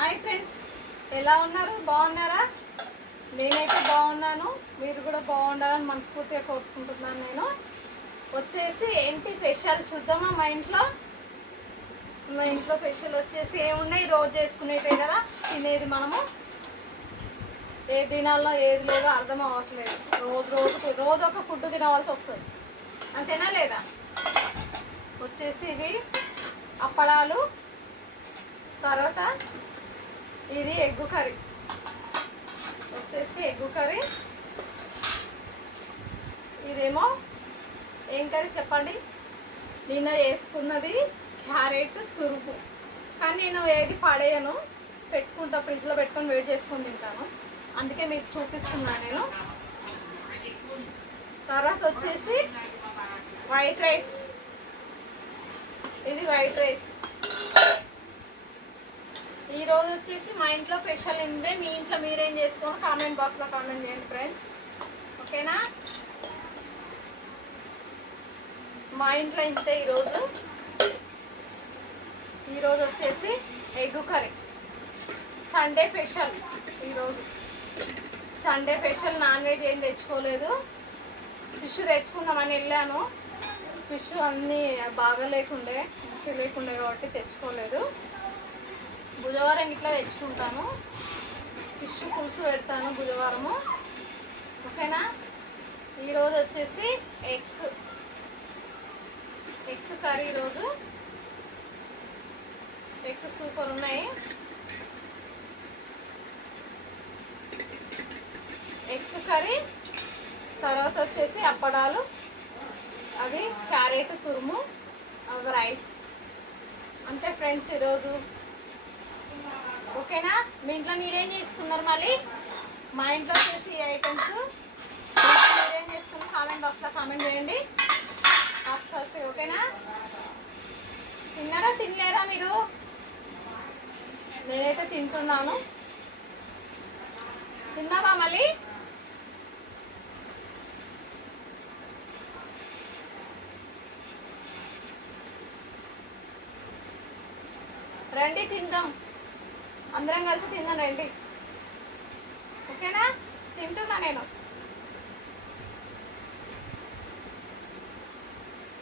Hi friends, ఎలా ఉన్నారు? బాగున్నారా? నేనైతే బాగున్నాను. మీరు కూడా బాగుండాలని మనస్ఫూర్తిగా కోరుకుంటున్నాను. నేను వచ్చేసి ఏంటి స్పెషల్ చూద్దామా? మా ఇంట్లో స్పెషల్ వచ్చేసి ఏమున్నాయి, రోజు చేసుకునేదే కదా తినేది. మనము ఏ తినాలో ఏది లేదో అర్థం అవ్వట్లేదు. రోజు ఒక ఫుడ్ తినవలసి వస్తుంది, అంతేనా లేదా? వచ్చేసి ఇవి అప్పడాలు, తర్వాత ఇది ఎగ్గు కర్రీ. వచ్చేసి ఎగ్గు కర్రీ. ఇదేమో ఏం కర్రీ చెప్పండి? నిన్న వేసుకున్నది క్యారెట్ తురుము, కానీ నేను ఏది పడేయను, పెట్టుకుంటా, ఫ్రిడ్జ్లో పెట్టుకొని వేడి చేసుకొని తింటాను. అందుకే మీకు చూపిస్తున్నాను నేను. తర్వాత వచ్చేసి వైట్ రైస్. ఇది వైట్ రైస్. ఈరోజు వచ్చేసి మా ఇంట్లో స్పెషల్ ఏంటంటే, మీ ఇంట్లో మీరేం చేసుకోండి కామెంట్ బాక్స్లో కామెంట్ చేయండి ఫ్రెండ్స్, ఓకేనా? మా ఇంట్లో ఇంతే ఈరోజు వచ్చేసి ఎగ్ కర్రీ. సండే స్పెషల్ ఈరోజు. సండే స్పెషల్ నాన్ వెజ్ ఏం తెచ్చుకోలేదు. ఫిష్ తెచ్చుకుందామని వెళ్ళాను. ఫిష్ అన్నీ బాగా లేకుండే, మంచిగా లేకుండే కాబట్టి తెచ్చుకోలేదు. బుధవారం ఇట్లా తెచ్చుకుంటాను. ఫిష్ పులుసు పెడతాను బుధవారము, ఓకేనా? ఈరోజు వచ్చేసి ఎగ్స్ కర్రీ. ఈరోజు ఎగ్స్ సూపర్ ఉన్నాయి. ఎగ్స్ కర్రీ, తర్వాత వచ్చేసి అప్పడాలు, అది క్యారెట్ తురుము, అవి రైస్. అంతే ఫ్రెండ్స్ ఈరోజు, ఓకేనా? మీ ఇంట్లో మీరేం చేసుకున్నారు? మళ్ళీ మా ఇంట్లో వచ్చేసి ఈ ఐటమ్స్. మీరేం చేసుకున్నారు కామెంట్ బాక్స్లో కామెంట్ చేయండి ఫస్ట్, ఓకేనా? తిన్నారా తినలేరా మీరు? నేనైతే తింటున్నాను. తిన్నావా? మళ్ళీ రండి తిందాం, అందరం కలిసి తిందాం రండి, ఓకేనా? తింటున్నా నేను.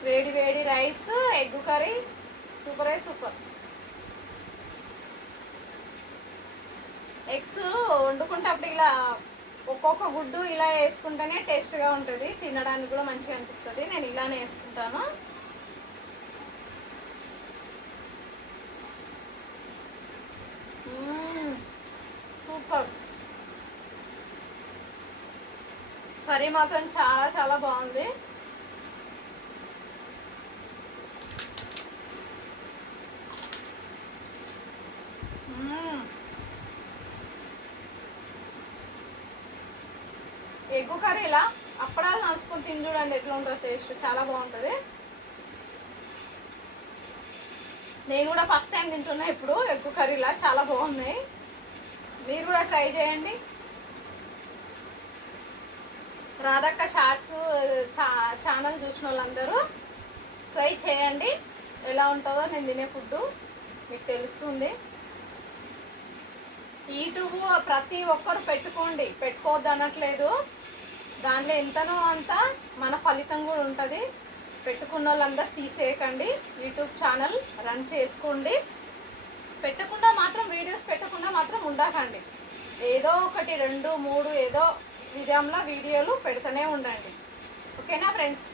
వేడి వేడి rice, egg curry, super. Eggs వండుకుంటప్పుడు ఇలా ఒక్కొక్క గుడ్డు ఇలా వేసుకుంటేనే టేస్ట్గా ఉంటుంది, తినడానికి కూడా మంచిగా అనిపిస్తుంది. నేను ఇలానే వేసుకుంటాను. సూపర్. కర్రీ మాత్రం చాలా బాగుంది. ఎగ్గు కర్రీ ఇలా అప్పడాలు నంచుకొని తిని చూడండి ఎట్లా ఉంటుంది టేస్ట్, చాలా బాగుంటుంది. నేను కూడా ఫస్ట్ టైం తింటున్నా ఇప్పుడు ఎగ్గు కర్రీలా, చాలా బాగున్నాయి. మీరు కూడా ట్రై చేయండి. రాధక్క షార్ట్స్ ఛానల్ చూసిన వాళ్ళందరూ ట్రై చేయండి. ఎలా ఉంటుందో నేను తినే ఫుడ్ మీకు తెలుస్తుంది. యూట్యూబ్ ప్రతి ఒక్కరు పెట్టుకోవద్దు అనట్లేదు. దాంట్లో ఎంతనో అంత మన ఫలితం కూడా ఉంటుంది. పెట్టుకున్న వాళ్ళందరూ తీసేయకండి. యూట్యూబ్ ఛానల్ రన్ చేసుకోండి. వీడియోస్ పెట్టకుండా మాత్రం ఉండకండి. ఏదో ఒకటి 2, 3 ఏదో విధంలో వీడియోలు పెడుతూనే ఉండండి, ఓకేనా ఫ్రెండ్స్?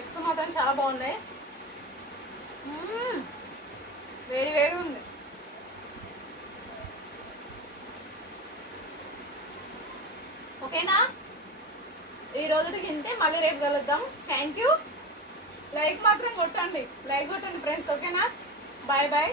ఎగ్స్ మాత్రం చాలా బాగున్నాయి. వేడి ఉంది. ఓకేనా? ఈ రోజుకి ఇంతే, మళ్ళీ రేపు కలుద్దాం. Thank you. లైక్ మాత్రం కొట్టండి ఫ్రెండ్స్, ఓకేనా? బాయ్.